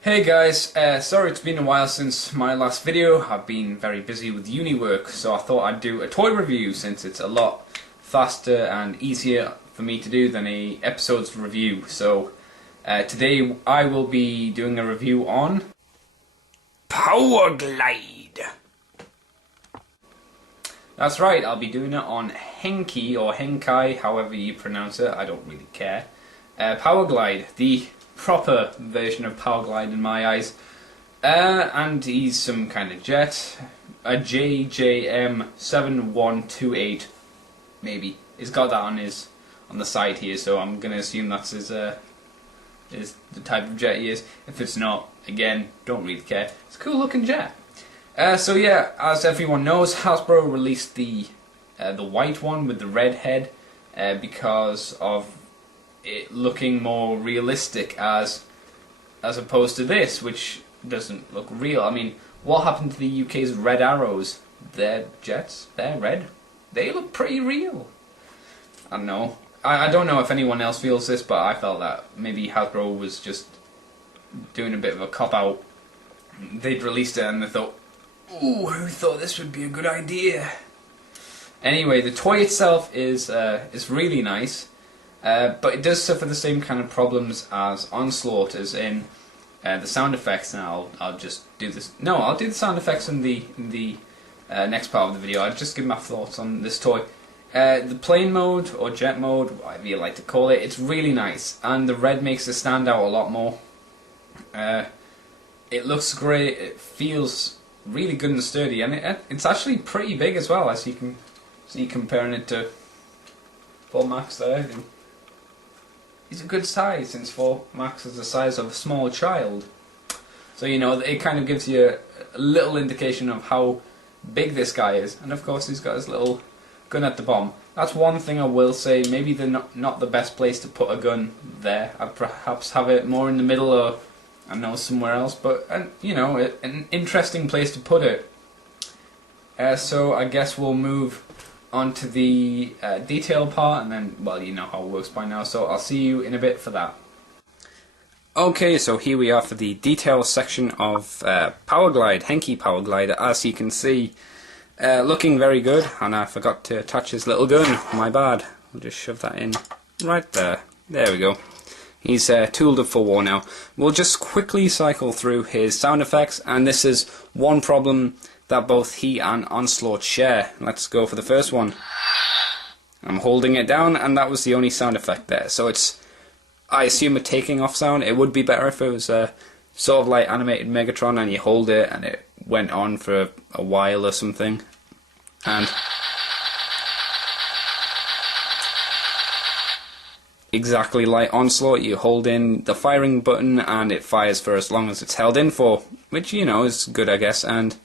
Hey guys, sorry it's been a while since my last video. I've been very busy with uni work, so I thought I'd do a toy review since it's a lot faster and easier for me to do than a episodes review. So today I will be doing a review on Powerglide. That's right, I'll be doing it on Henkei or Henkei, however you pronounce it, I don't really care. Powerglide, the proper version of Powerglide in my eyes, and he's some kind of jet, a JJM7128 maybe. He's got that on the side here, so I'm gonna assume that's is the type of jet he is. If it's not, again, don't really care. It's a cool looking jet. So yeah, as everyone knows, Hasbro released the white one with the red head because of it looking more realistic as opposed to this, which doesn't look real. I mean, what happened to the UK's Red Arrows? Their jets, they're red. They look pretty real. I don't know. I don't know if anyone else feels this, but I felt that maybe Hasbro was just doing a bit of a cop-out. They'd released it and they thought, ooh, who thought this would be a good idea? Anyway, the toy itself is really nice. But it does suffer the same kind of problems as Onslaught, as in the sound effects. And I'll just do this. No, I'll do the sound effects in the next part of the video. I'll just give my thoughts on this toy. The plane mode or jet mode, whatever you like to call it, it's really nice, and the red makes it stand out a lot more. It looks great. It feels really good and sturdy, and it's actually pretty big as well, as you can see comparing it to 4 Max there. He's a good size, since 4 Max is the size of a small child. So, you know, it kind of gives you a little indication of how big this guy is. And of course he's got his little gun at the bottom. That's one thing I will say, maybe they're not the best place to put a gun there. I'd perhaps have it more in the middle or, I don't know, somewhere else. But, you know, an interesting place to put it. So I guess we'll move onto the detail part, and then, well, you know how it works by now, so I'll see you in a bit for that. Okay, so here we are for the detail section of Powerglide, Henkei Powerglide. As you can see, looking very good, and I forgot to attach his little gun, my bad. I'll just shove that in right there. There we go. He's tooled up for war now. We'll just quickly cycle through his sound effects, and this is one problem that both he and Onslaught share. Let's go for the first one. I'm holding it down, and that was the only sound effect there. So it's, I assume, a taking off sound. It would be better if it was sort of like animated Megatron, and you hold it and it went on for a while or something. And exactly like Onslaught, you hold in the firing button and it fires for as long as it's held in for, which, you know, is good, I guess. And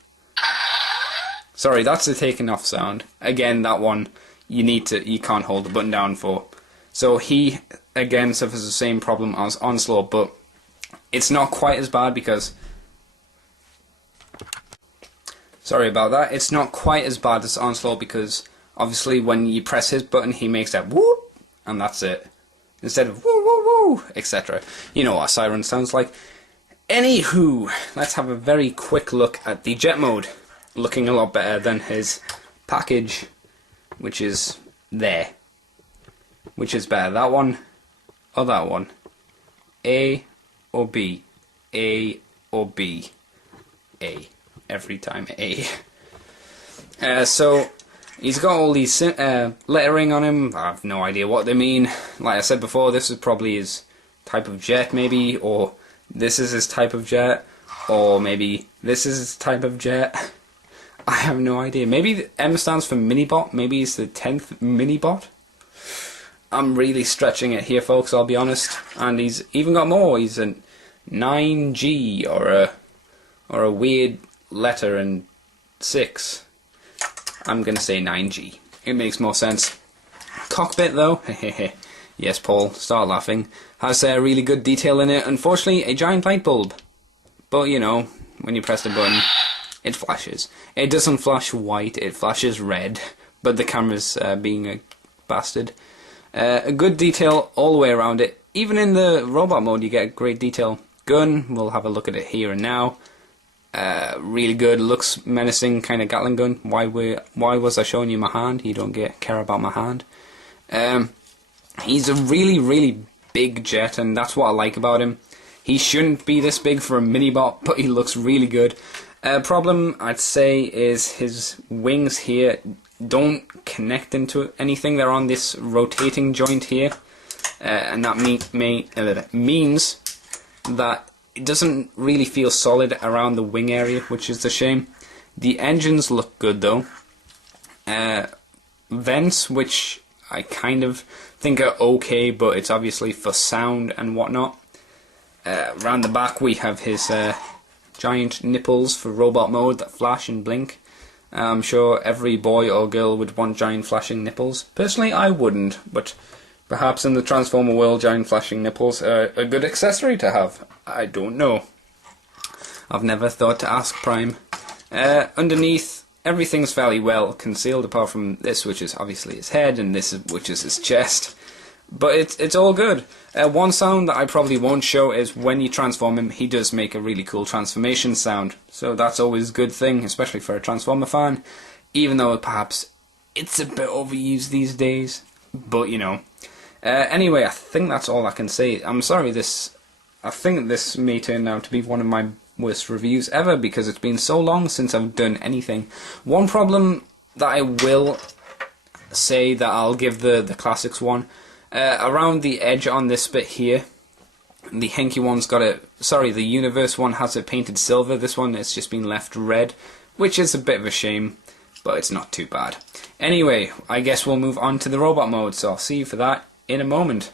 sorry, that's the taking off sound. Again, that one you can't hold the button down for. So he again suffers the same problem as Onslaught, but it's not quite as bad because, sorry about that, it's not quite as bad as Onslaught because obviously when you press his button he makes that whoop, and that's it. Instead of woo woo woo, etc. You know what a siren sounds like. Anywho, let's have a very quick look at the jet mode. Looking a lot better than his package, which is there. Which is better, that one or that one? A or B? A or B? A. Every time A. So he's got all these lettering on him. I have no idea what they mean. Like I said before, this is probably his type of jet, maybe, or this is his type of jet, or maybe this is his type of jet. I have no idea. Maybe M stands for Minibot. Maybe he's the 10th Minibot. I'm really stretching it here, folks, I'll be honest. And he's even got more. He's a 9G or a weird letter and 6. I'm going to say 9G. It makes more sense. Cockpit, though. Yes, Paul, start laughing. Has a really good detail in it. Unfortunately, a giant light bulb. But, you know, when you press the button, it flashes. It doesn't flash white, it flashes red, but the camera's being a bastard. A good detail all the way around it. Even in the robot mode you get great detail. gun. We'll have a look at it here and now. Really good, looks menacing, kind of Gatling gun. Why was I showing you my hand? You don't care about my hand. He's a really big jet, and that's what I like about him. He shouldn't be this big for a mini-bot, but he looks really good. Problem, I'd say, is his wings here don't connect into anything. They're on this rotating joint here, and that means that it doesn't really feel solid around the wing area, which is a shame. The engines look good though. Vents, which I kind of think are okay, but it's obviously for sound and whatnot. Around the back we have his giant nipples for robot mode that flash and blink. I'm sure every boy or girl would want giant flashing nipples. Personally, I wouldn't, but perhaps in the Transformer world, giant flashing nipples are a good accessory to have. I don't know. I've never thought to ask Prime. Underneath, everything's fairly well concealed, apart from this, which is obviously his head, and this, which is his chest. But it's all good. One sound that I probably won't show is when you transform him, he does make a really cool transformation sound. So that's always a good thing, especially for a Transformer fan. Even though perhaps it's a bit overused these days. But, you know. Anyway, I think that's all I can say. I'm sorry, I think this may turn out to be one of my worst reviews ever, because it's been so long since I've done anything. One problem that I will say that I'll give the Classics one, around the edge on this bit here, the Henkei one's got the Universe one has it painted silver. This one it's just been left red, which is a bit of a shame, but it's not too bad. Anyway, I guess we'll move on to the robot mode, so I'll see you for that in a moment.